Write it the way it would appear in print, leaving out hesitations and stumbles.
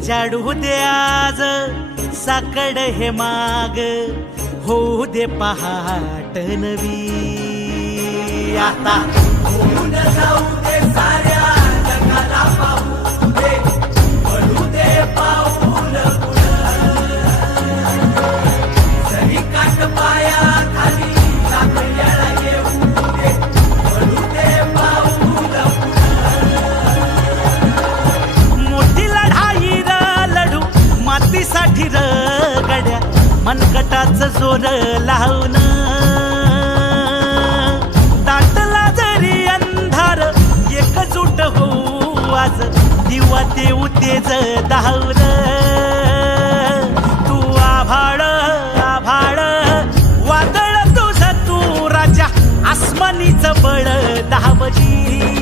उजाडू दे आज साकड हे माग, होऊ दे पहाट नवी. आता होऊन जाऊ दे साऱ्या जगाला पाहू दे, पडू दे पाऊल जरी काट पाया खाली साकड्याला येऊ दे, पडू दे पाऊल. मोठी लढाई र लढू मातीसाठी र गड्या, मनगटाच जोर लावून. दाटला जरी अंधार एकजूट होऊ आज, दिवा देऊ तेज दावर. तू आभाळ आभाळ वादळ तुझ तू राजा, आसमानीच बळ दावजी.